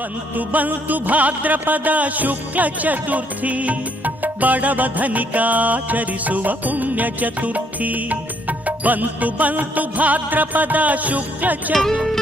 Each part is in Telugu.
ಬಂತು ಬಂತು ಭಾದ್ರಪದ ಶುಕ್ಲ ಚತುರ್ಥಿ, ಬಡವ ಧನಿಕಾಚರಿಸುವ ಪುಣ್ಯ ಚತುರ್ಥಿ. ಬಂತು ಬಂತು ಭಾದ್ರಪದ ಶುಕ್ಲ ಚತುರ್ಥಿ.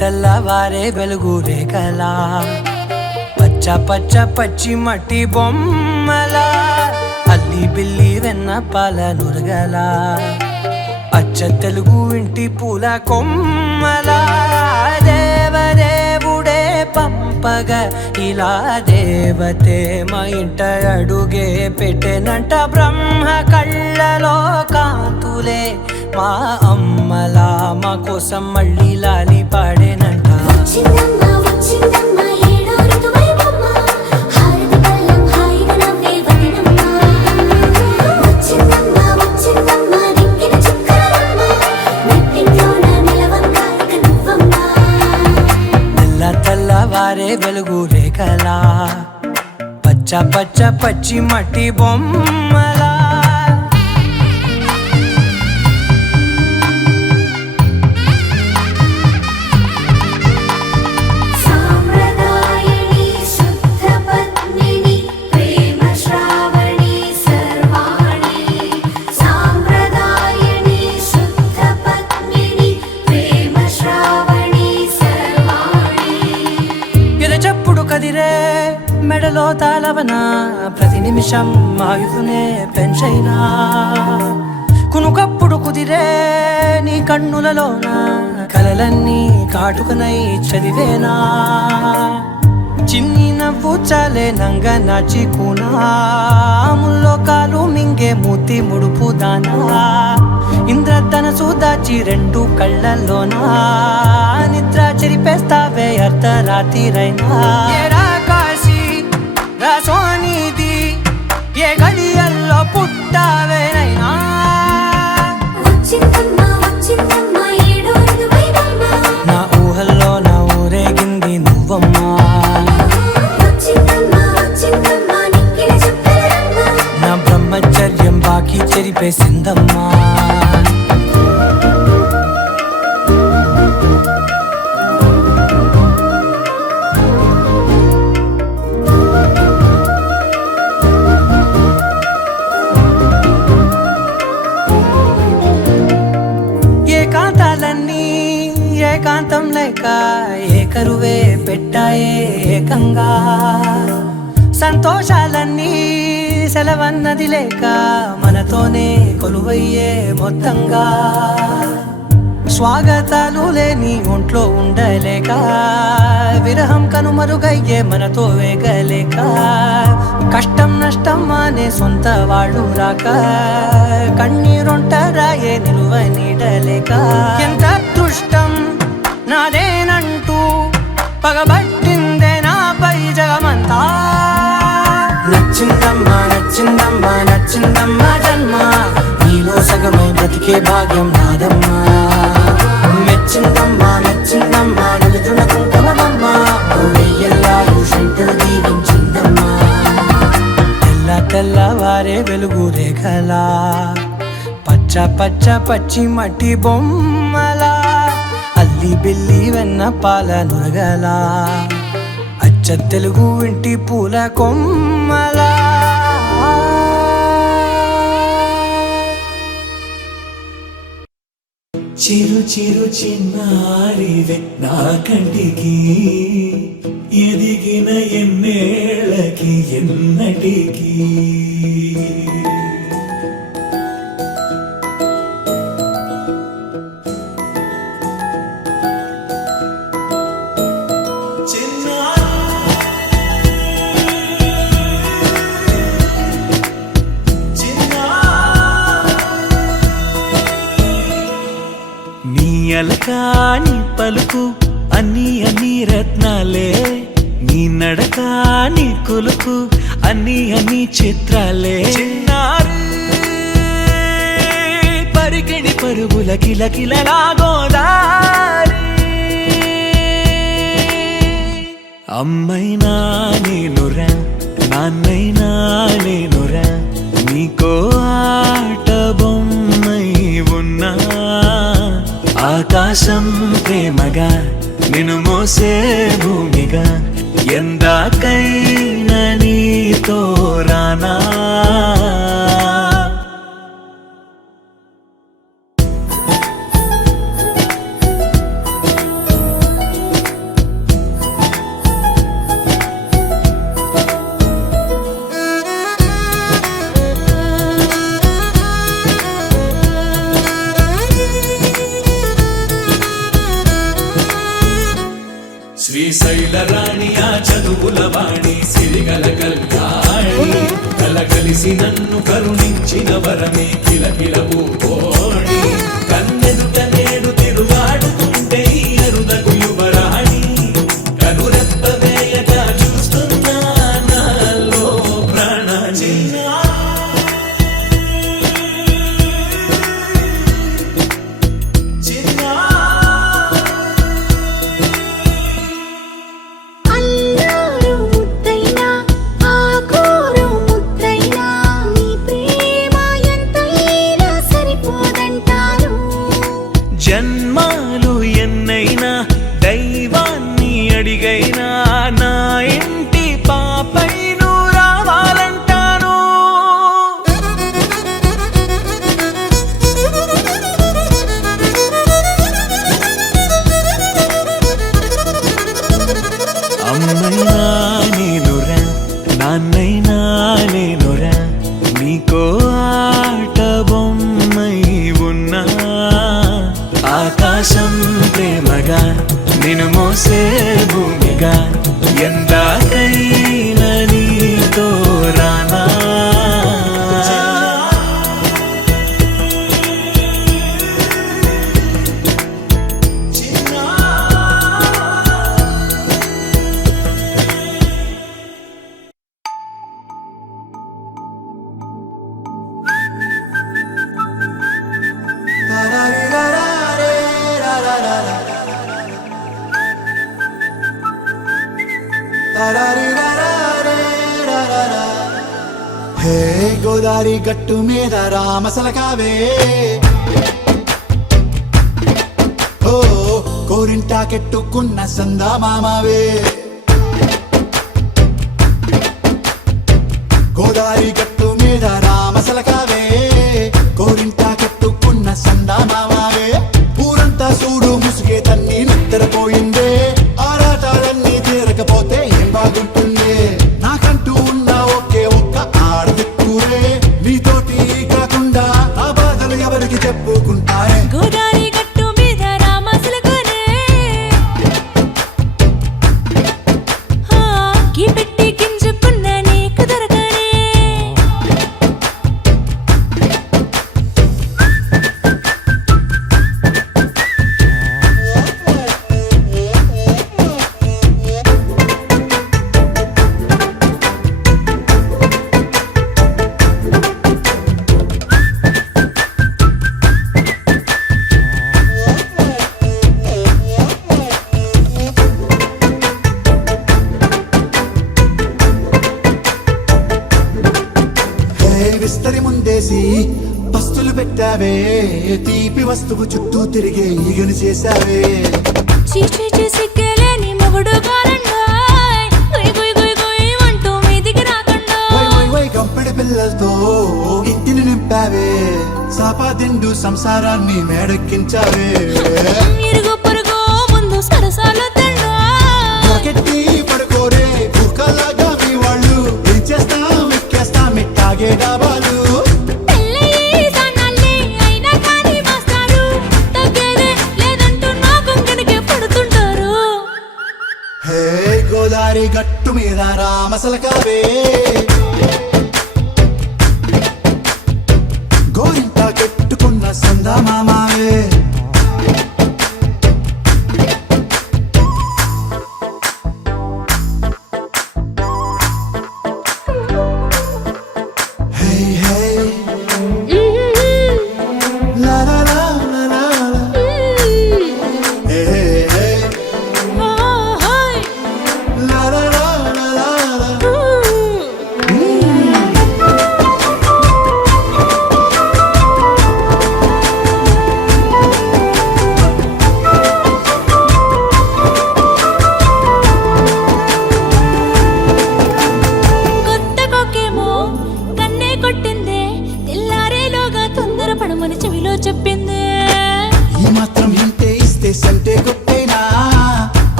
తెల్లవారే వెలుగు రేఖలా, పచ్చ పచ్చ పచ్చి మట్టి బొమ్మలా, అల్లి బిల్లి వెన్న పాల నురగలా, అచ్చ తెలుగు ఇంటి పూల కొమ్మలా. దేవదేవుడే పంపగ ఇలా దేవతే మా ఇంట అడుగే పెట్టెనంట. బ్రహ్మ కళ్ళలో కాంతులే మా అమ్మలా మా కోసం మళ్ళీ లాలి పాడేనంట. తెల్లవారే వెలుగు రేఖలా, పచ్చ పచ్చ పచ్చి మట్టి బొమ్మలా. కదిరే మెడలో తాళవన, ప్రతి నిమిషం ఆయుధునే పెంచైనా. కునుకప్పుడు కుదిరే నీ కన్నులలోన, కలలన్నీ కాటుకనై చదివేనా. చిన్ని నవ్వు చాలే నంగ నాచి కూనాముల్లో కాలు మింగే మూతి ముడుపు దానా. ఇంద్రధనసు దాచి రెండు కళ్ళల్లోనా, నిద్ర చెరిపేస్తావే అర్ధరాత్రిరైనా. కాశీ రాసోనిది ఏ గడియల్లో పుట్టావేనైనా. నా ఊహల్లో నా ఊరేగింది నువ్వమ్మా. నా బ్రహ్మచర్యం బాకీ చెరిపేసిందమ్మా. ఏకాంతం లేక ఏకరువే పెట్టాయే ఏకంగా. సంతోషాలన్నీ సెలవన్నది లేక మనతోనే కొలువయ్యే మొత్తంగా. స్వాగతాలు లేని ఒంట్లో ఉండలేక, విరహం కనుమరుగయ్యే మనతో వేగలేక. కష్టం నష్టం అనే సొంత వాళ్ళు రాక, కన్నీరొంటరాయే నిలువ నీడలేక. ఎంత అదృష్టం నాదేనంటూ పగబట్టిందే నా నచ్చిందమ్మా నచ్చిందమ్మా నచ్చిందమ్మా జన్మ నీలో సగమై బ్రతికే భాగ్యం నాదమ్మా మెచ్చిందమ్మా మెచ్చిందమ్మా నలుతున్న కుంకుమమ్మా వెయ్యల్లాలు శంకరు దీవించిందమ్మా తెల్ల తెల్లవారే వెలుగు రేఖలా పచ్చ పచ్చ పచ్చి మట్టి బొమ్మలా అల్లి బిల్లి వెన్న పాల నురగలా అచ్చ తెలుగు ఇంటి పూల కొమ్మలా చిరు చిరు చిన్నారివే నా కంటికి ఎదిగిన ఎన్నేళ్ళకి ఎన్నటికి అలకాని పలుకు అన్ని అన్ని రత్నాలే నీ నడకాని కొలుకు అన్ని అన్ని చిత్రాలే చిన్నారు పరికిణి పరుగుల కిలకిలలాగోదారి అమ్మైనా నేనురా నాన్నైనా నేనురా నీకో ఆట బొమ్మై ఉన్నా ఆకాశం ప్రేమగా నిన్ను మోసే భూమిగా ఎందాకైనా నీతో రానా శ్రీశైల రాణి ఆ చదువుల వాణి సిరిగల కల్యాణి కలగలిసి నన్ను కరుణించిన వరమే కిలకిల పూకోణి కన్నెదుట నేడు తిరుగాడుతుంటే ఈ అరుదకు యువరాణి కనురెప్ప వేయక చూస్తున్నా నాలో ప్రాణ జన్మాలు ఎన్నైనా దైవాన్ని అడిగైనా నా ఇంటి పాపై నువ్వు రావాలంటాను అమ్మైనా నేనురా నాన్నైనా నేనురా నీకో ఆట బొమ్మై ఉన్నా ఆకాశం ప్రేమగా నిన్ను మోసే భూమిగా ఎందాకైనా నీతో రానా హే గోదారి గట్టు మీద రామసలకావే ఓ కోరింటా కెట్టుకున్న సందా మామావే గోదారి గట్టు మీద రామసలకావే కోరింటా కెట్టుకున్న సందా మామావే ఊరంతా చూడు ముసుగే తన్ని నిద్రపోయిందే ఆరాటాలన్నీ తీరకపోతే ఏం బాగుంటుందే నాకంటూ ఉన్న ఒకే ఒక్క ఆడదిక్కురే నీతోటి కాకుండా ఆ బాధలు ఎవరికి చెప్పుకుంటారే గోదారి గట్టు మీద రామసలకునే చేసి పస్తులు పెట్టావే తీపి వస్తువు చుట్టూ తిరిగే ఈగను చేసావే చీచీ సిగ్గలేని మొగుడు కాలండాయ్ గుయ్ గుయ్ గుయ్ గుయ్ అంటూ మీదికి రాకుండా వై కంపెడి పిల్లలతో ఇంటిని నింపావే సాపాదిండు సంసారాన్ని మేడెక్కించావే ఇరుగు పొరుగు ముందు సరసాలు తండా రాకెట్టి పడుకోరే కుక్కలాగా మీ వాళ్ళు ఏం చేస్తాం ఎక్కేస్తాం ఇట్టాగే డాబాలు పెళ్ళయి సన్నాళ్ళే అయినా కానీ మాస్తారు తగ్గేదే లేదంటూ నా కొంగనికే పడుతుంటారు హే గోదారి గట్టు మీద రామసలకావే గోరింట కట్టుకున్న సందమామావే హే హే లా లా లా లా లా లా. హే హే ఓహోయ్ లా లా లా లా లా లా. కొత్త కొక్కేమో కన్నే కొట్టిందే తెల్లారేలోగా తొందర పడమని చెవిలో చెప్పిందే ఈ మాత్రం ఇంటే ఇస్తే సంటే కొట్టేనా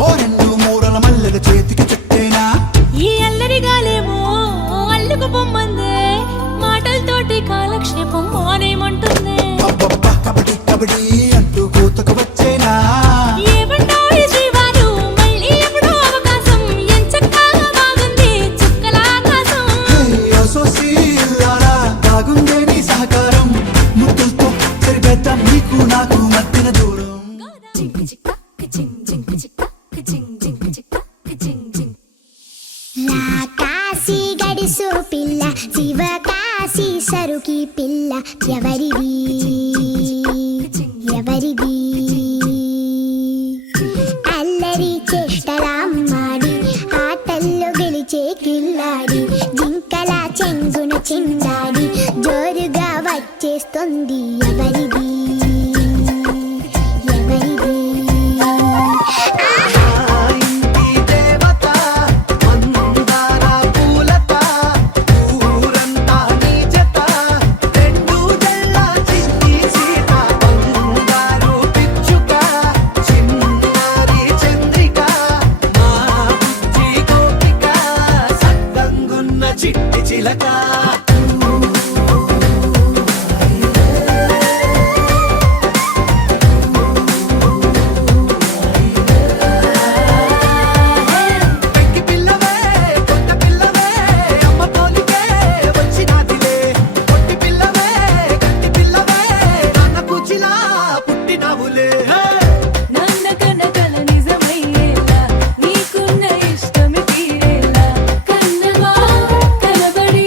ఓ రెండు మూరల మల్లెల చేతికి చుట్టేనా ఈ అల్లరి గాలేమో అల్లుకు పొమ్మందే మాటలతోటి కాలక్షేపం మానేమంటుందే అబ్బబ్బా కబడ్డీ కబడ్డీ అంటూ కూతకు వచ్చేనా ఏమంటాయి శ్రీవారు మళ్ళీ ఎప్పుడో అవకాశం ఎంచక్కా బాగుంది చుక్కల ఆకాశం హే అసోసి ఇల్లారా బాగుందే నీ సహకారం ముద్దులతో సరిపెద్దాం నీకు నాకు మధ్యన దూరం కాశీ గడిసు పిల్ల శివ కాశీ సరుకి పిల్ల ఎవరిది ఎవరిది అల్లరి చేష్టలామ్మాడి ఆటల్లో గెలిచే కిల్లాడి జింకల చెంగున చిందాడి జోరుగా వచ్చేస్తుంది ఎవరిది ఎవరిది చిట్టి చిలక పెంకి పిల్లవే కొత్త పిల్లవే అమ్మ తోలికే వచ్చినాదిలే పొట్టి పిల్లవే గట్టి పిల్లవే నాన్న కూచిలా పుట్టినవులే నాన్న కనకల నిజమయ్యేలా నీకున్న ఇష్టమి తీరేలా కన్నగా కనబడి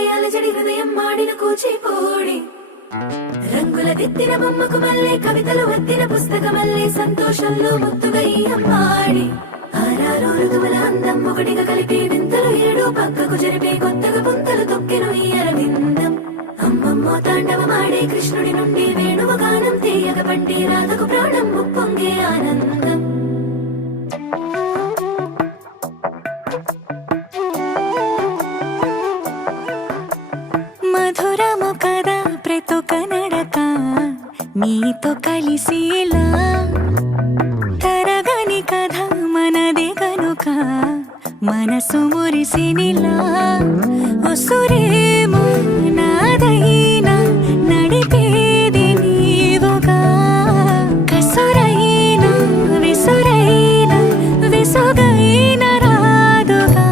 మల్లె అలజడి హృదయం మాడిన కూచిపూడి రంగుల దిద్దిన బొమ్మకు మల్లె కవితలు వద్దిన పుస్తకమల్లె సంతోషంలో ముద్దుగా ఈ అమ్మాడి ఆరారు ఋతువుల అందం ఒకటిగా కలిపి వింతలు ఏడు పక్కకు జరిపే కొత్తగా పుంతలు తొక్కెను ఈ అరవిందం అమ్మమ్మో తాండవమాడే కృష్ణుడి నుండి వేణువ గానం తీయగ పండి రాధకు ప్రాణం ముప్పొంగే ఆనందం మధురము కదా ప్రతొక నడక నీతో కలిసేలా తరగని కథ మనదే కనుక మనసు మురిసినిలా ఉసురేమో నాదైనా నడిపేది నీవుగా కసురైనా విసురైనా విసుగైన రాదుగా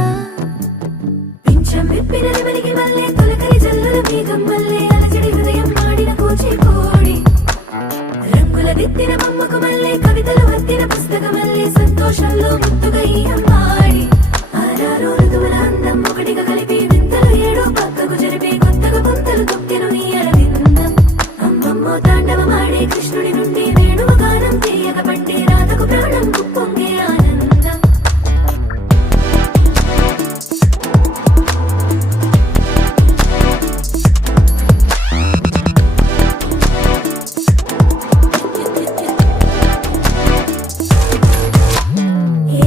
పింఛం విప్పినది మలికి మల్లె తొలకరి జల్లుల మేఘం మల్లె అలజడి హృదయం మాడిన కూచిపూడి రంగుల దిద్దిన బొమ్మకు మల్లె కవితలు వద్దిన పుస్తకమల్లె సంతోషంలో ముద్దుగా ఈ అమ్మాడి ఆరారు ఋతువుల అందం ఒకటిగా కలిపి వింతలు ఏడు పక్కకు జరిపే కొత్తగా పుంతలు తొక్కెను ఈ అరవిందం అమ్మమ్మో తాండవమాడే కృష్ణుడి నుండి వేణువ గానం తీయగ పండి రాధకు ప్రాణం ముప్పొంగే ఆనందం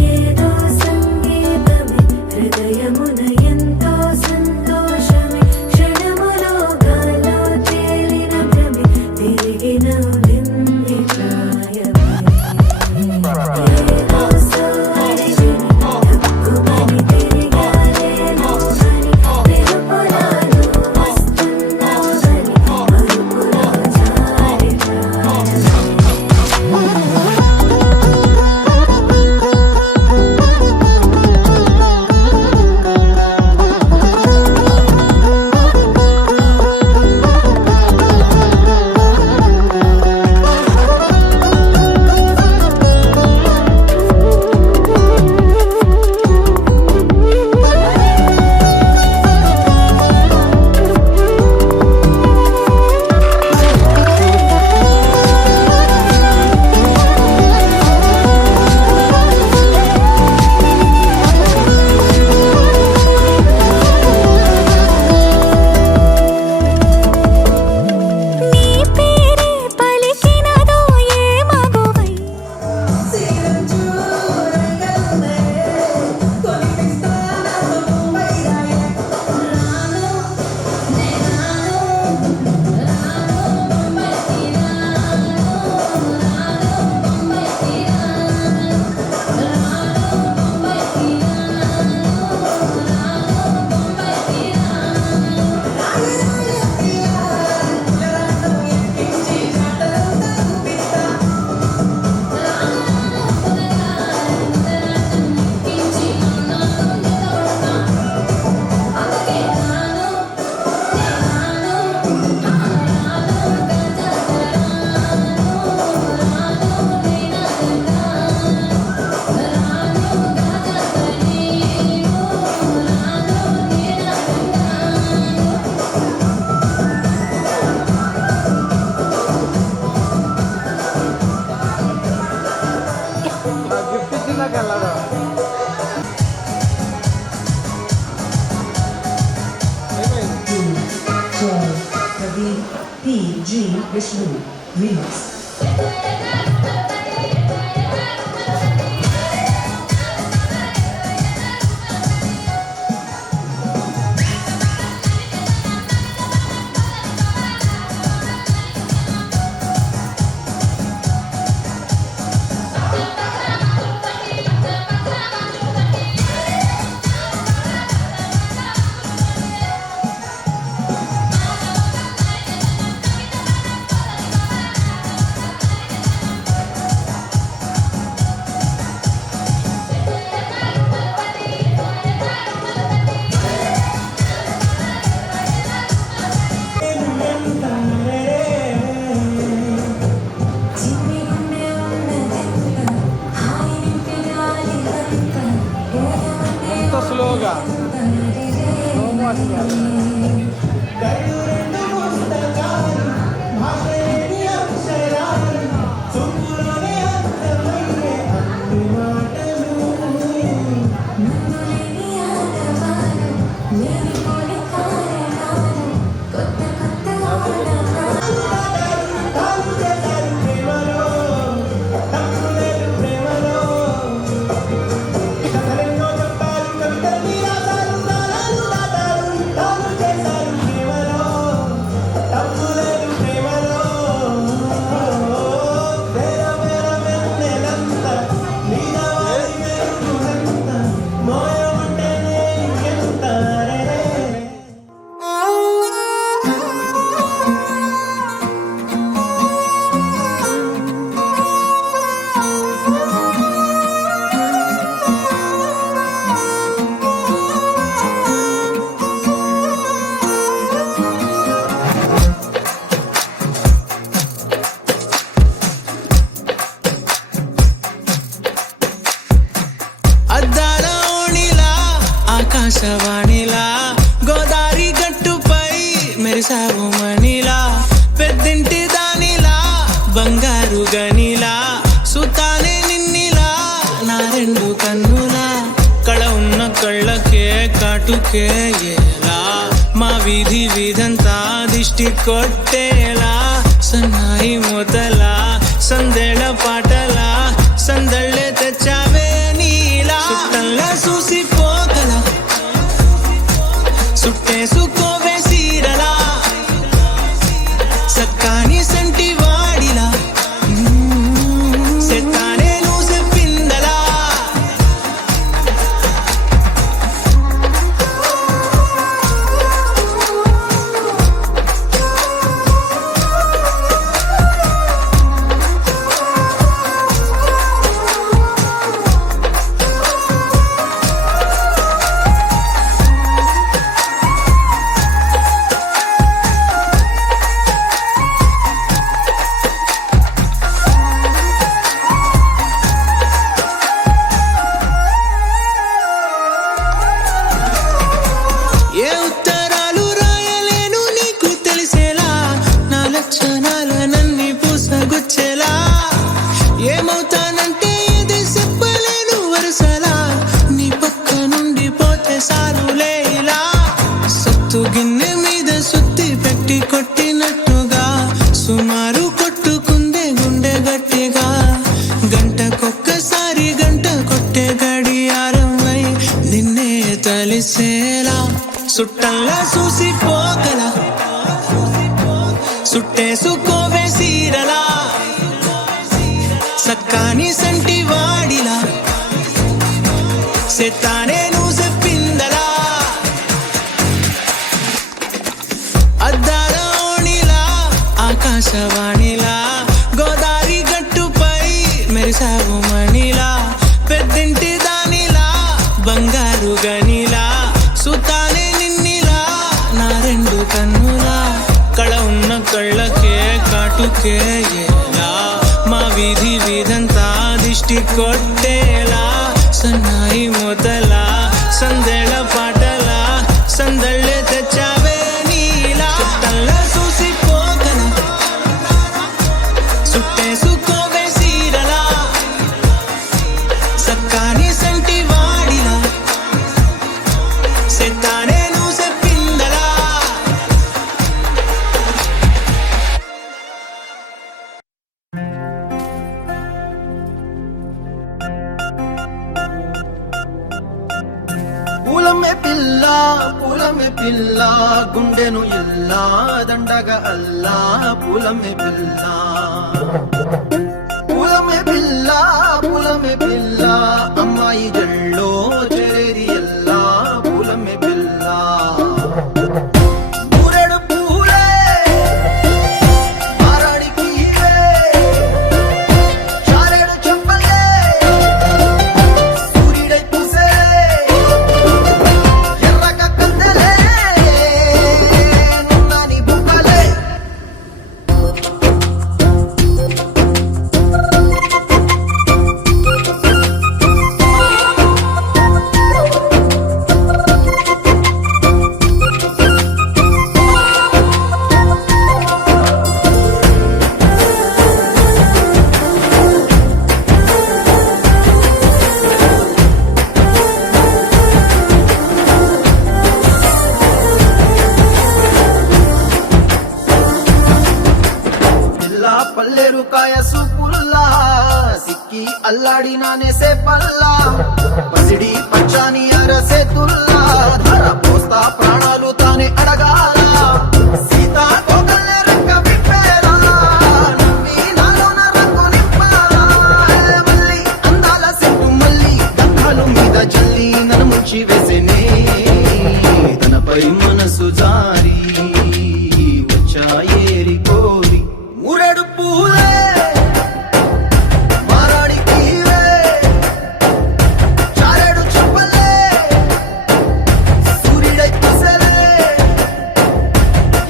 ఏదో సంగీతమే హృదయమున ఎంతో సంతోషమే క్షణములో గాలో తేలిన భ్రమే తిరిగి నవ్వింది ప్రాయమే ఏదో సోవడి విని హక్కుమని తిరిగాలేను అని వెలుపులాను వస్తున్నావని మరుపులో జారి ప్రాయమే నీ పేరే పలికినదో ఏ మగువై PG Vishnu Remix. మెరిసావు మణిలా పెద్దింటి దానిలా బంగారు గనిలా సుతానే నిన్నిలా నా రెండు కన్నులా కళ ఉన్న కళ్ళకే కాటుకే ఎలా మా వీధి వీధంతా దిష్టి కొట్టేలా సన్నాయి మూతలా సందేళ పాటలా సందళ్ళే తెచ్చావే నీలా సుట్టల్లా చూసిపోగల సుట్టేసుకోవే సీరలా సక్కాని సంటి వాడిలా సెత్తానే నువ్వు చెప్పిందలా ఏ ఉత్తరాలు రాయలేను నీకు తెలిసేలా నా లక్షణాలనన్నీ పూసగుచ్చేలా ఏమవుతానంటే ఇది చెప్పలేను వరుసలా నీ పక్క నుండి పోతే సారులే ఇలా సత్తు గిన్నె మీద సుత్తి పెట్టి కొట్టినట్టుగా సుమారు కొట్టుకుందే గుండె గట్టిగా గంటకొక్కసారి గంట కొట్టే గడియారమై నిన్నే తలిసేలా సుట్టల్లా చూసిపోగల సుట్టేసుకోవే సీరలా సక్కాని సంటి వాడిలా సెత్తానే నువ్వు చెప్పిందలా అద్దాల ఓణిలా ఆకాశవాణిలా గోదావరి గట్టుపై మెరిసావు మణిలా పెద్దింటి దానిలా బంగారు గనిలా సుతానే నిన్నిలా నా రెండు కన్నులా కళ ఉన్న కళ్ళకే కాటుకే ఎలా మా వీధి వీధంతా దిష్టి కొట్టేలా సన్నాయి మూతలా సందేళ పాటలా సందళ్ళే తెచ్చావే నీలా చుట్టల్లా చూసిపోగల సుట్టేసుకోవే సీరలా సక్కాని సంటి వాడిలా సెత్తానే నువ్వు చెప్పిందలా పూలమే పిల్ల గుండెను ఇల్లా దండగా అల్లా పూలమే పిల్ల పూలమే పిల్ల అమ్మాయి జల్లో చేరేది ఎల్లా పూలమే పిల్ల ఊరెడు పూలే మారాడికి చారెడు చెప్పలే సూర్యుడై పూసే ఎర్రగా కందలే నున్నాని బుక్కలే పల్లేరు కాయ సూపుల్లా సిక్కి అల్లాడినానే సే పల్లా పసిడి పచ్చాని అరసే తుల్లా ధర పోస్తా ప్రాణాలు తానే అడగాల సీతా కోకల్లే రెక్క విప్పేలా నవ్వి నాలోన రంగు నింపాలా మళ్ళీ అందాల సెట్టు మళ్ళీ గంధాలు మీద జల్లి నన్ను ముంచి వేసేనే తనపై మనసు జారి వచ్చాయేరి కోరి ఊరెడు పూలే మారాడికి చారెడు చెప్పలే సూర్యుడై పూసలే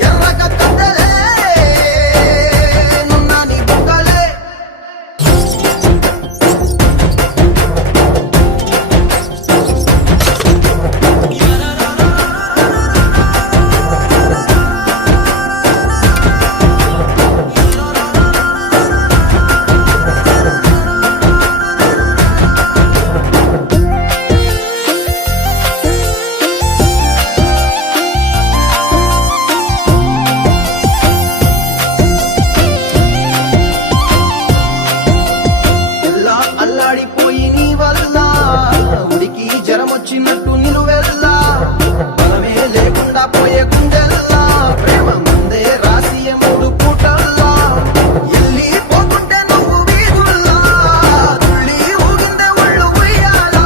ఎర్రగా కందలే నున్నాని బుక్కలే ప్రేమ మందే రాసియ మూడు పూటల్లా ఎల్లి పోతుంటే నువ్వు వీధుల్లా తుళ్ళి ఊగిందే ఒళ్ళు ఉయ్యాలా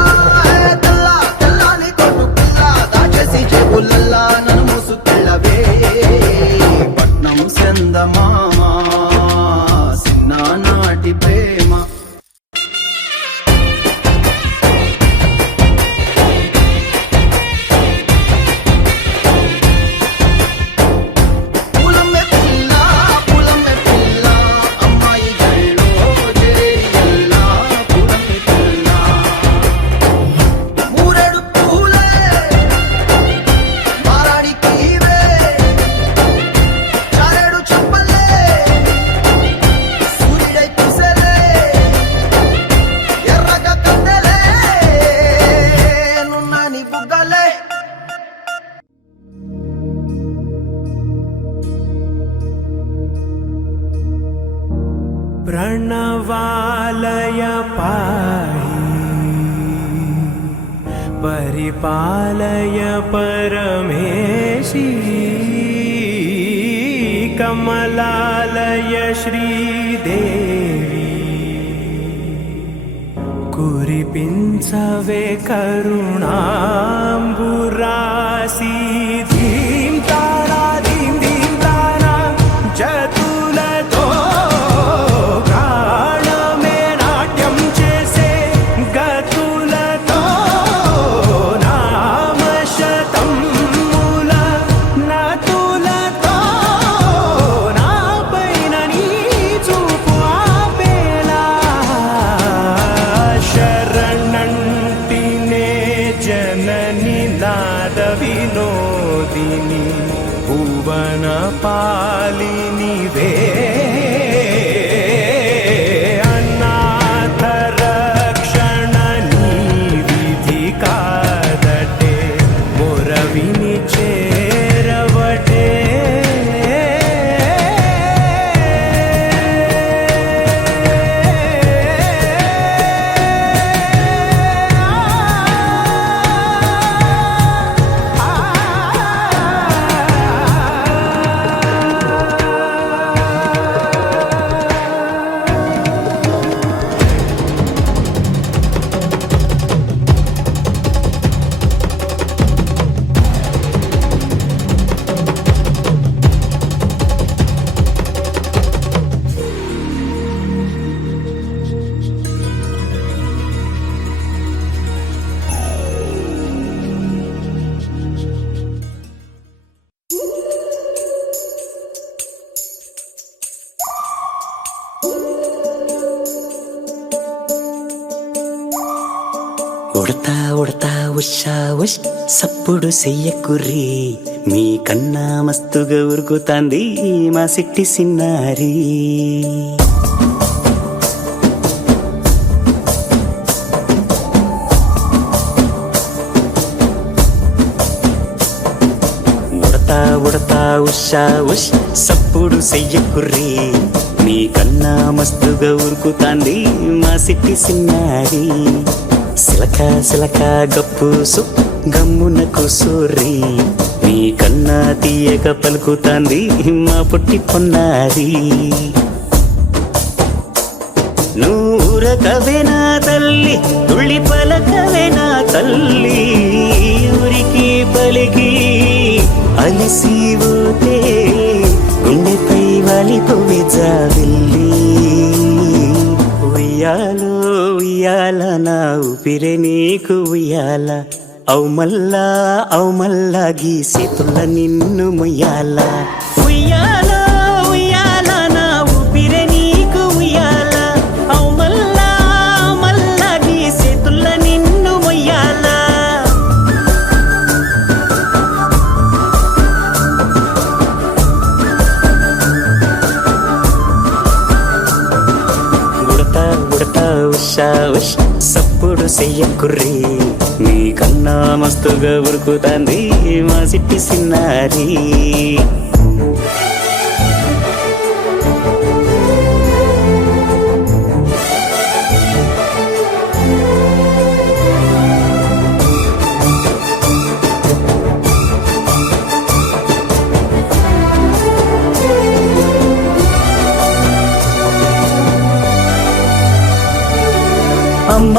తెల్లా తెల్లాని కొట్టు పిల్ల దాచేసి చెవులల్లా నన్ను మూసుకెళ్ళవే పట్నం చందమామ చిన్ననాటి ప్రేమ పూలమ్మే పిల్ల అమ్మాయి గళ్ళో జరేరియల్లా పూలమ్మే పిల్ల మూరెడు పూలే మారాడికి ఇవే చారెడు చెప్పలే సూర్యుడై కుసలే ఎర్రగా కద్దలే నున్నాని బుగ్గలే प्रणवालय पाहि परिपालय परमेशी कमलालय श्रीदेवी कुरिपिंचवे करुणांबुरासी धीं तारा धीं धीं तारा जतुलतो ప్రాణమే నాట్యం చేసే గతులతో నామశతముల నతులతో నా పైన నీ చూపు ఆపేలా శరణంటినే జనని నాద వినోదిని భువన పాలిని వే అనాథ రక్షణ నీ విధి కాదటే మొరవిని చేరవటే ఉడతా ఉడతా ఉషా ఉష్ సప్పుడు చెయ్యకుర్రి మీ కన్నా మస్తుగా ఉరుకుతాంది మా సిట్టి సిన్నారి ఉడతా ఉడతా ఉషా ఉష్ సప్పుడు చెయ్యకుర్రి మీ కన్నా మస్తుగా ఉరుకుతాంది మా సిట్టి సిన్నారి సిలక సిలక గప్పుసు గమ్మున కూసూరి నీ కన్నా తీయక పలుకుతాంది మా పుట్టి పొన్నారి నూరకవే నా తల్లి తుళ్ళి పలకవే నా తల్లి ఊరికి పలికి అలసిపోతే గుండెపై వాలిపోవే జాబిల్లి ఉయ్యాలో ఉయ్యాల నా ఊపిరే నీకు ఉయ్యాల అవు మల్లా గీసేతుల్ల నిన్ను ముయ్యాల ఉయ్యాల ఉయ్యాల నా ఊపిరే నీకు ఉయ్యాల అవు మల్లా గీసేతుల్ల నిన్ను ముయ్యాల ఉడతా ఉషా ఉష్ సప్పుడు చెయ్యకుర్రి నీ కన్నా మస్తుగా ఉరుకుతాంది మా సిట్టి సిన్నారి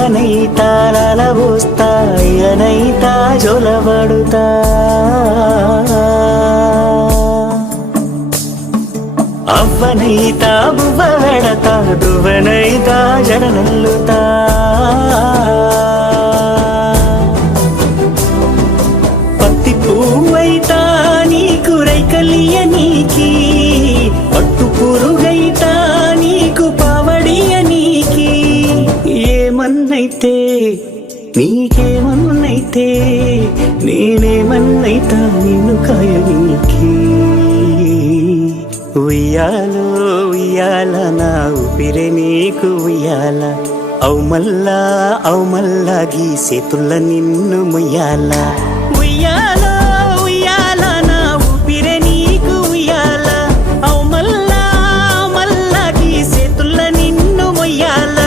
అవ్వనైతా నలబోస్తా అయ్యనైతా జొలబడుతా అవ్వనైతా బువ్వ వెడతా దువ్వనైతా జడనల్లుతా పత్తి పువ్వైతా నీకు రైకలియ నీకి పట్టు పురుగైతా నీకు పావడియ నీకి ఏమన్నైతే నీకేమన్నైతే నేనేమన్నైతా నిన్ను కాయ నీకి ఉయ్యాలో ఉయ్యాల నా ఊపిరే నీకు ఉయ్యాల అవు మల్లా గీసేతుల్ల నిన్ను ముయ్యాల ఉయ్యాలో ఉయ్యాల నా ఊపిరే నీకు ఉయ్యాల అవు మల్లా గీసేతుల్ల నిన్ను ముయ్యాల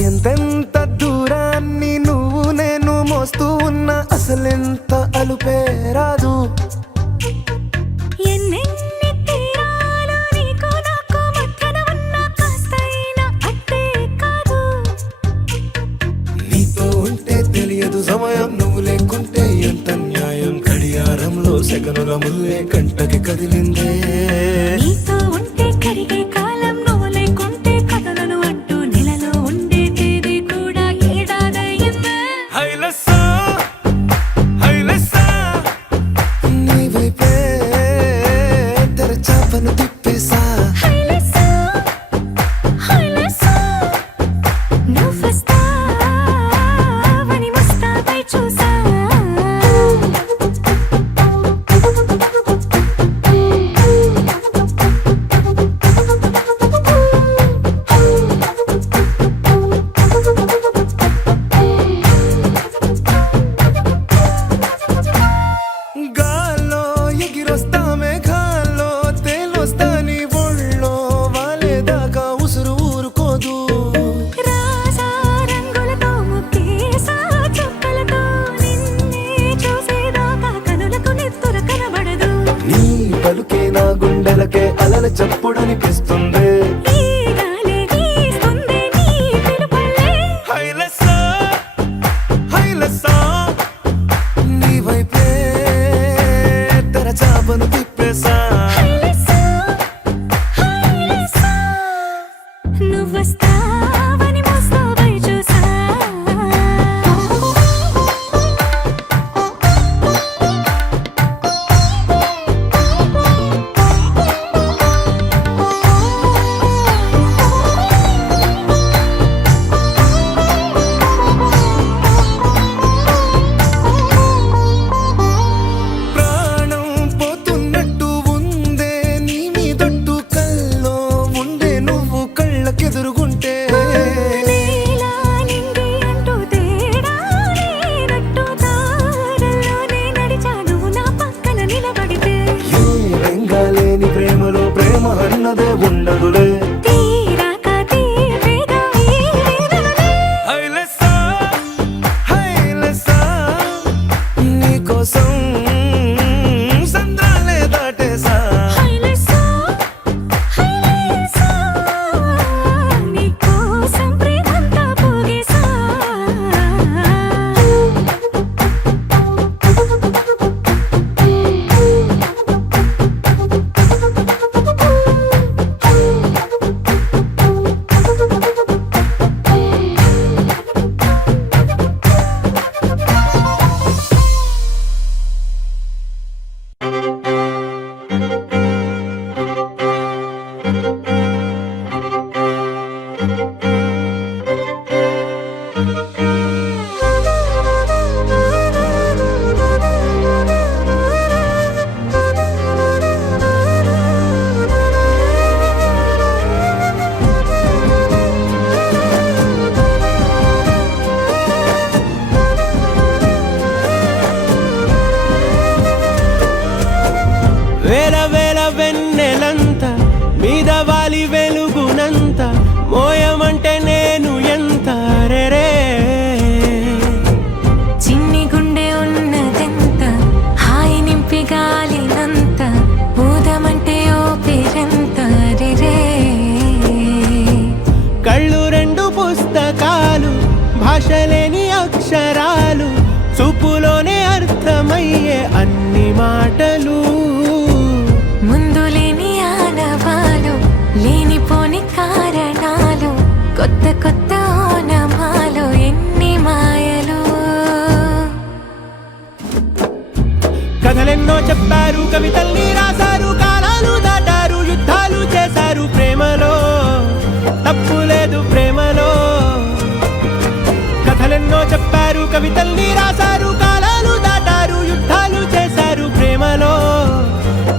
ఎంతెంత దూరాన్ని నువ్వు నేను మోస్తూ ఉన్నా అసలెంత అలుపే రాదు ఎన్నెన్ని తీరాలు నీకు నాకు మధ్యన ఉన్న కాస్తైనా అట్టే కాదు నీతో ఉంటే తెలియదు సమయం నువ్వు లేకుంటే ఎంత న్యాయం గడియారంలో సెకనుల ముల్లే కంటకి కదిలిందే నీతో ఉంటే కరిగే కాలం నువ్వు లేకుంటే కథలను అంటూ నెలలో ఉండే తేదీ కూడా ఏడాదయ్యిందే హైలెస్సా హైలెస్సా నీ వైపే తెరచాపను తిప్పేసా హైలెస్సా హైలెస్సా నువ్వొస్తావని ముస్తాబై చూసా గాల్లో ఎగిరొస్తా మేఘాల్లో తేలొస్తా నీ ఒళ్ళో వాలేదాకా ఉసురు ఊరుకోదు రాజా రంగులతో ముక్కేసా చుక్కలతో నిన్నే చూసేదాకా కనులకు నెత్తుర కనబడదు నీ పలుకే నా గుండెలకే అలల చప్పుడనిపిస్తుంది ఈ గాలి వీస్తుంది నీ పిలుపులే హైలెస్సా హైలెస్సా నీ వైపే తెరచాపను తిప్పేసా హైలెస్సా హైలెస్సా నువ్వొస్తావని ముస్తాబై చూసా ప్రాణం పోతున్నట్టు ఉందే నీ మీదొట్టు కల్లో ఉండే నువ్వు కళ్ళకెదురుగుంటే నీలా నింగి అంటూ తేడా లేనట్టు దారుల్లోనే నడిచా నువ్వు నా పక్కన నిలబడితే ఏ వెంగాలేని ప్రేమలో ప్రేమ అన్నదే ఉండదులే తీరాక తీపిగా ఈ వేదనలే హైలెస్సా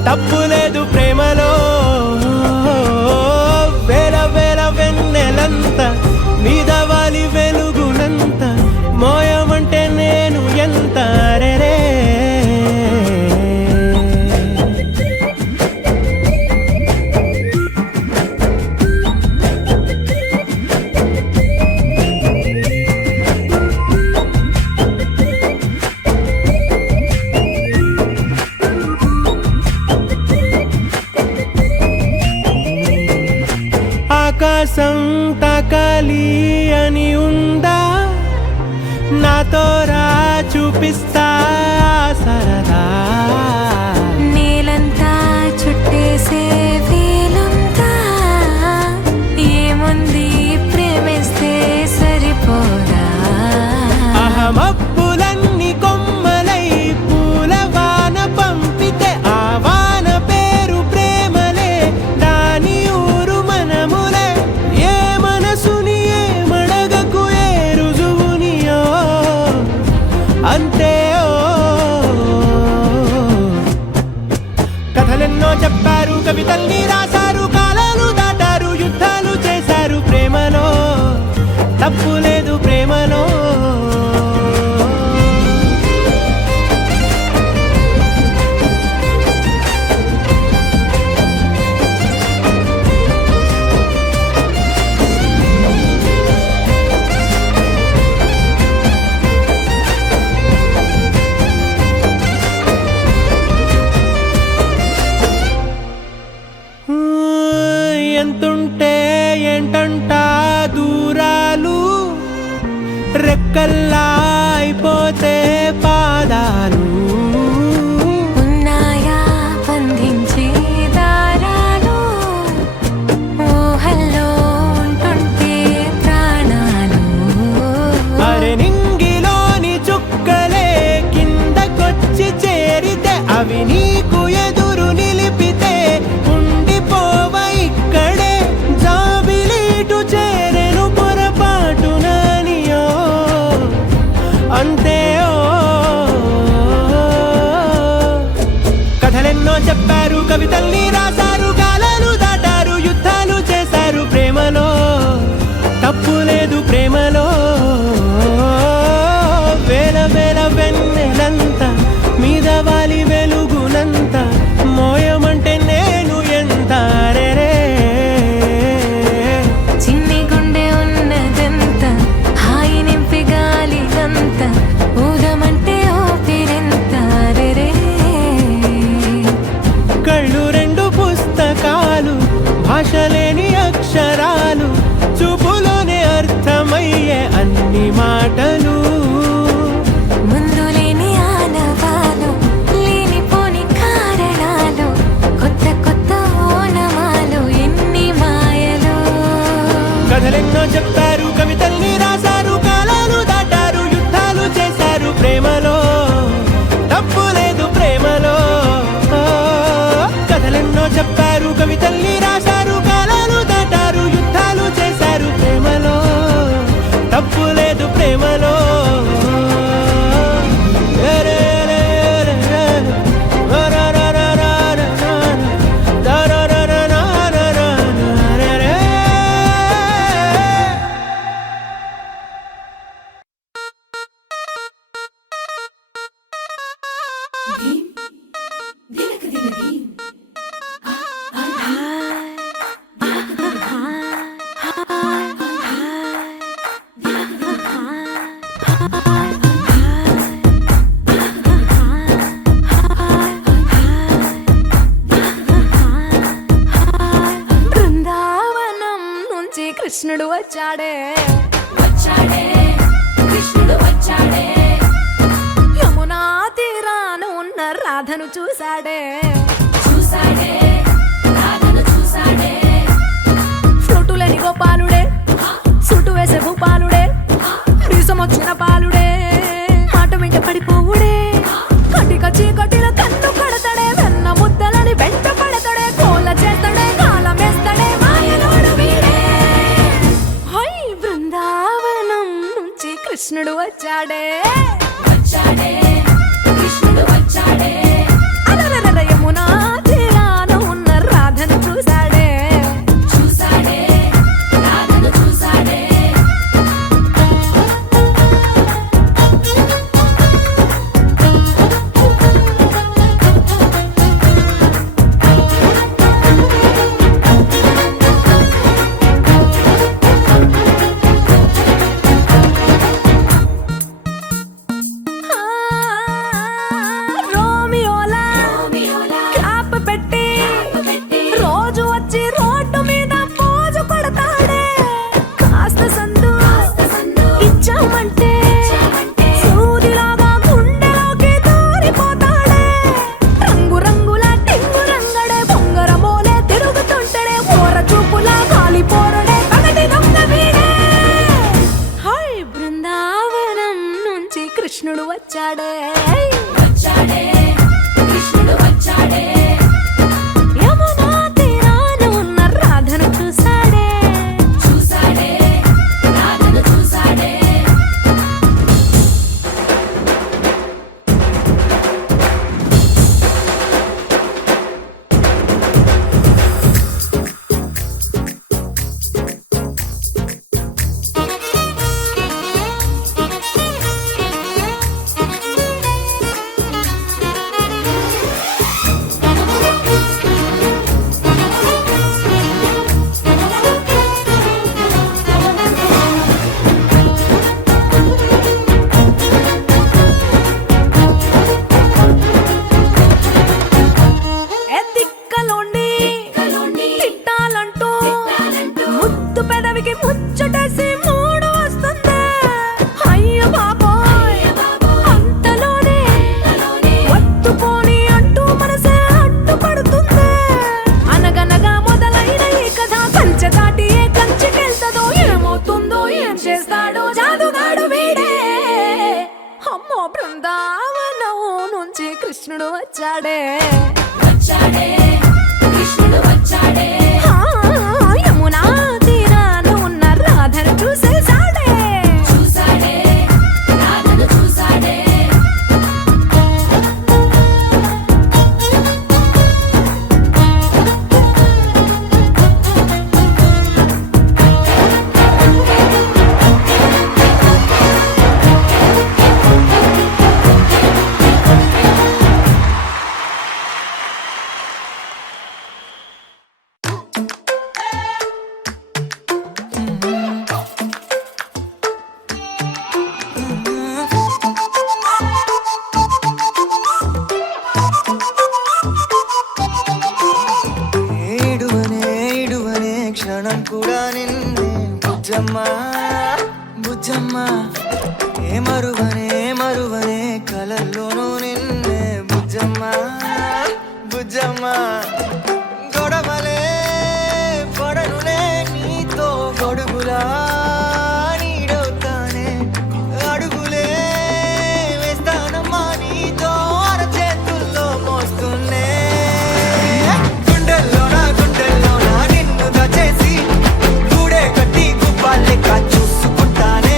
తప్పు లేదు ప్రేమలో. వేల వేల వెన్నెలంత మీద వాలి వెలుగునంత మోయమంటే నేను ఎంత రే. ఆకాశం తాకాలి అని ఉందా, నాతో రా చూపిస్తా సరదా. నేలంతా చుట్టేసే వీలుందా, ఏముంది ప్రేమిస్తే సరిపోదా. అహమప్పులన్నీ కొమ్మలై పూల వాన పంపితే ఆ వాన పేరు ప్రేమలే, దాని ఊరు మనములే. ఏ మనసుని ఏ మడగకు ఏ రుజువునియో అంతే. కథలెన్నో చెప్పారు, కవితల్ని రాశారు, కాలాలు దాటారు, యుద్ధాలు చేశారు ప్రేమలో. తప్పు లేదు ప్రేమలో. ఎంతుంటే ఏంటంట దూరాలు, రెక్కల్లా అయిపోతే పాదాలు. ఉన్నాయా బంధించే దారాలు, ఊహల్లో ఉంటుంటే ప్రాణాలు. అరే నింగిలోని చుక్కలే కిందకొచ్చి చేరితే, అవి నీకు ఎదురు నిలిపితే ఉండిపోవ ఇక్కడే. జాబిలీటు చేరెను పొరపాటు నానియో అంతే. కథలెన్నో చెప్పారు, కవితల్ని రాశారు, కాలాలు దాటారు, యుద్ధాలు చేశారు ప్రేమలో. తప్పు లేదు ప్రేమలో. వేల వేల వెన్నెలంత మీద వాలి వెలుగునంత మోయమంటే నేను ఎంత రే. చిన్ని గుండె ఉన్నదంత హాయి నింపి గాలినంత ఊదమంటే ఊపిరెంత రే. కళ్ళు రెండు పుస్తకాలు, భాష లేని అక్షరాలు, చూపులోనే అర్థమయ్యే అన్ని మాటలు. ముందు లేని ఆనవాలు, లేనిపోని కారణాలు, కొత్త కొత్త ఓనమాలు, ఎన్ని మాయలు. కథలెన్నో చెప్పారు, కవితల్ని రాశారు, కాలాలు దాటారు, యుద్ధాలు చేశారు ప్రేమలో. తప్పు లేదు ప్రేమలో. కథలెన్నో చెప్పారు, కవితల్ని రాశారు, కాలాలు దాటారు, యుద్ధాలు చేశారు ప్రేమలో. తప్పు లేదు ప్రేమలో. బృందావనం నుంచి కృష్ణుడు వచ్చాడే, కృష్ణుడు వచ్చాడే. యమునా తీరాన ఉన్న రాధను చూశాడే, రాధను చూశాడే. ఫ్లూటులేని గోపాలుడే, సుటు వేసే భూపాలుడే, వీసమొచ్చిన పాలుడే, మాట వెంట పడిపోవుడే. కటిక చీకటిలో కన్ను కడతాడే, వెన్న ముద్దలని వెంట పడతాడే, కోల చేస్తాడే, కాలం వేస్తాడే, మాయలోడు వీడే. హై బృందావనం నుంచి కృష్ణుడు వచ్చాడే, కృష్ణుడు వచ్చాడే. అలరర యమునా తీరాన చూపుకి ముచ్చటేసి మూడు వస్తుంది. అయ్య బాబోయ్ అంతలోనే వత్తుకోని అంటూ మనసే అడ్డుపడుతుంది. అనగనగా మొదలైన ఈ కథ కంచె దాటి ఏ కంచెకెళ్తదో, ఏమవుతుందో ఏం చేస్తాడో జాదుగాడు వీడే. అమ్మో బృందావనం నుంచి కృష్ణుడు వచ్చాడే వచ్చాడే కృష్ణుడు వచ్చాడే. ఆ, యమునా తీరాన ఉన్న రాధను చూసేశాడే. చూసాడే రాధను చూసాడే. ఇడువనే క్షణం కూడా నిన్నే బుజ్జమ్మా బుజ్జమ్మా. ఏ మరువనే కలల్లోనూ నిన్నే బుజ్జమ్మా బుజ్జమ్మా. గొడవలే పడనులే నీతో గొడుగులా నీడవుతానే. అడుగులే వేస్తానమ్మా నీతో అరచేతుల్లో మోస్తున్నే. గుండెల్లోనా నిన్ను దచేసి గూడే కట్టి గుప్పాలెక్క చూసుకుంటానే.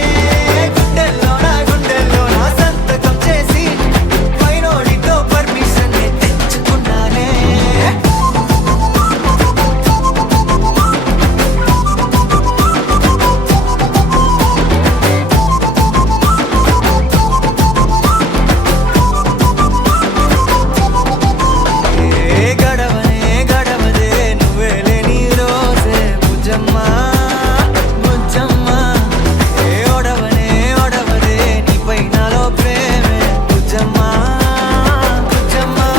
గుండెల్లోనా సంతకం చేసి పైనోడితో పర్మిషన్ తెచ్చుకున్నానే. గడవదే నువ్వే లేని రోజే బుజ్జమ్మా బుజ్జమ్మా. ఒడవదే నీపై నాలో ప్రేమే బుజ్జమ్మా బుజ్జమ్మా.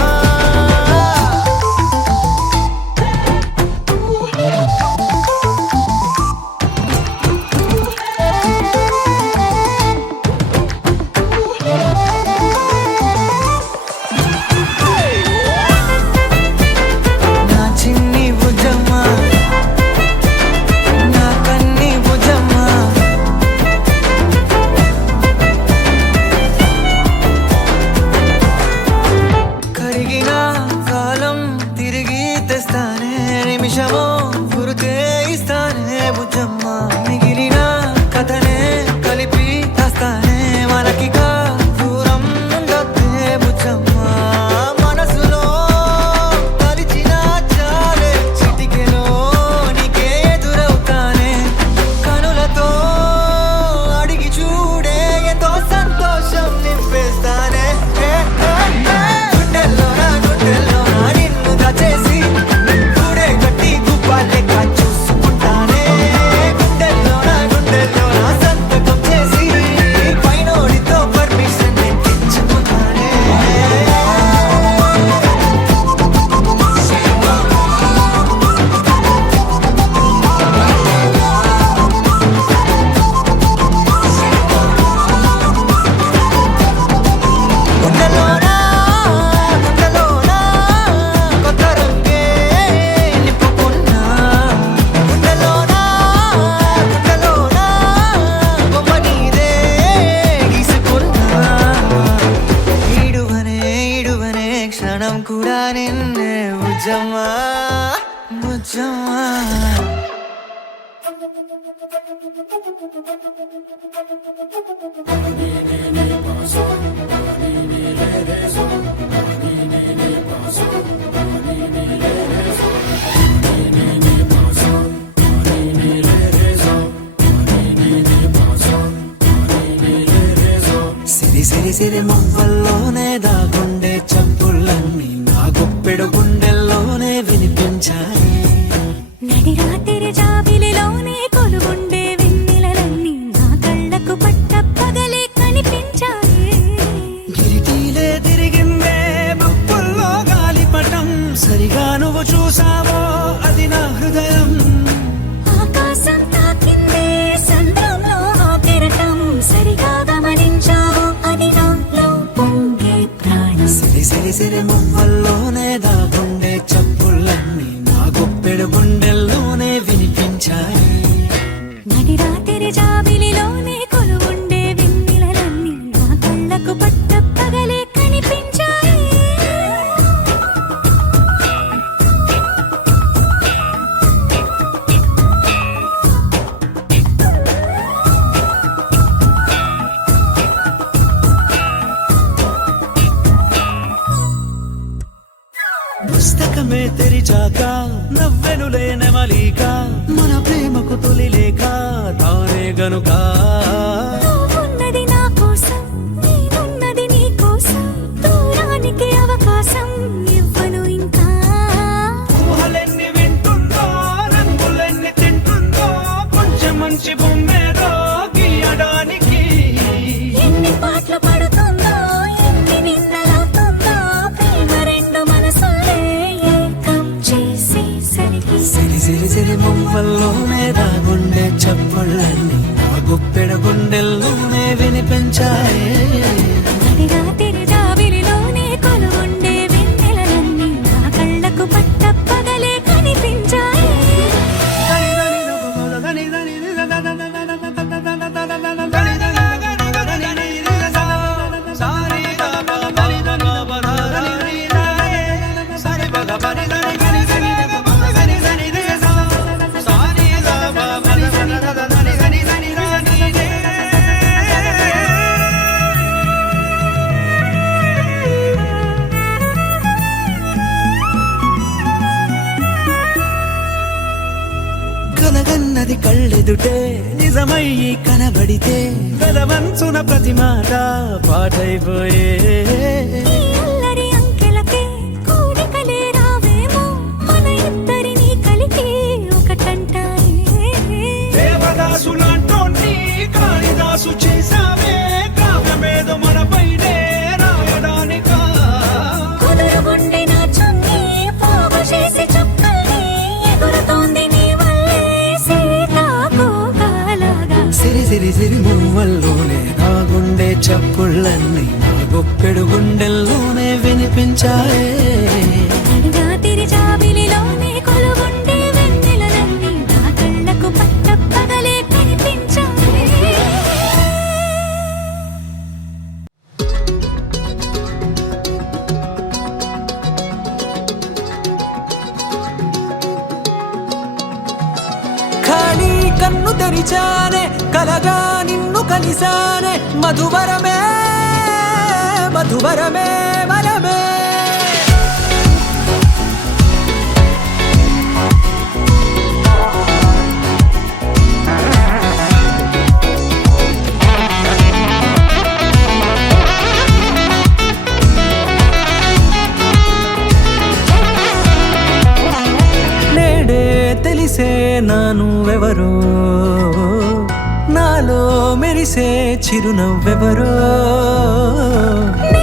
నా చిన్ని బుజ్జమ్మా నా కన్ని బుజ్జమ్మా. కరిగిన కాలం తిరిగి తెస్తానే. నిమిషమో గురుతే ఇస్తానే బుజ్జమ్మా. మిగిలిన కథనే కలిపి తెస్తానే. మనకిగా దూరం ఉండొద్దే బుజ్జమ్మా. మనసులో తలిచిన చాలే చిటికెలో నీకే ఎదురవుతానే. కనులతో అడిగి చూడే ఎంతో సంతోషం నింపేస్తానే. గుండెల్లోనా నిన్ను దచేసి గూడే కట్టి గుప్పాలెక్క చూసుకుంటానే. గుండెల్లోనా సంతకం చేసి పైనోడితో పర్మిషన్ తెచ్చుకున్నానే. గుండెల్లోనా కొత్త రంగే నింపుకున్నా. గుండెల్లోనా బొమ్మ నీదే గీసుకున్నా. ఇడువనే క్షణం కూడా నిన్నే బుజ్జమ్మా బుజ్జమ్మా. సిరి మువ్వల్లోనే దాగుండే చప్పుళ్ళన్నీ నా గుప్పెడు గుండెల్లోనే వినిపించాయి. నడి రాత్రి జాబిలిలోనే కొలుగుండే వెన్నెలలన్నీ నా కళ్ళకు పట్ట పగలే కనిపించాయి. గిరిటీలే తిరిగిందే బుప్పుల్లో గాలిపటం. సరిగా నువ్వు చూసావో అది నా హృదయం. ఆకాశం తాకింది సిరి మువ్వల్లోనే దాగుండే చప్పుళ్ళన్నీ నా గుప్పెడు గుండెల్లోనే వినిపించాయి. నడి రాత్రి జాబిలిలోనే కొలువుండే వెన్నెలలన్నీ నా కళ్ళకు పట్టపగలే కనిపించాయి. పుస్తకమే తెరిచాక నవ్వెనులే నెమలిక మన ప్రేమకు తొలి లేక తానే గనుక నువ్వున్నది నా కోసం నేనున్నది నీ కోసం దూరానికి అవకాశం ఇవ్వను ఇంకా. ఊహలెన్ని వింటుందో రంగులెన్ని తింటుందో కొంచెం మంచి బొమ్మేదో గీయడానికి. ఎన్ని పాటలు పడుతుందో ఎన్ని నిన్నలవుతుందో ప్రేమ రెండు మనసులే ఏకం చేసేసరికి సిరి సిరి సిరి మువ్వల్లోనే దాగుండే చప్పుళ్ళన్నీ నా గుప్పెడు గుండెల్లోనే వినిపించాయి. నడి రాత్రి జాబిలిలోనే కొలువుండే వెన్నెలలన్నీ నా కళ్ళకు పట్టపగలే కనిపించాయి. కలగన్నది కళ్ళెదుటే నిజమయ్యి కనబడితే కలవంచున ప్రతి మాట పాటైపోయే. ఈ అల్లరి అంకెలకే కూడికలే రావేమో మన ఇద్దరిని కలిపి ఒకటంటాయే. దేవదాసులాంటోన్ని కాళిదాసు చేసావే కావ్యమేదో మనపైనే రాయడానికా. కుదురుగుండె నా చున్నీ పోగు చేసి చుక్కల్ని ఎగురుతోంది నీ వల్లే సీతాకోకలాగా. సిరి సిరి సిరి మువ్వల్లోనే దాగుండే చప్పుళ్ళన్నీ నా గుప్పెడు గుండెల్లోనే వినిపించాయే. నడి రాత్రి జాబిలిలోనే కొలువుండే వెన్నెలలన్నీ నా కళ్ళకు పట్టపగలే కనిపించాయి. ఖాళీ కన్ను తెరిచానే కలగా నిన్ను కలిసానే మధువరమే మధువరమే వరమే. నేడే తెలిసే నా నువ్వెవరో నాలో మెరిసే చిరునవ్వెవరో. నీ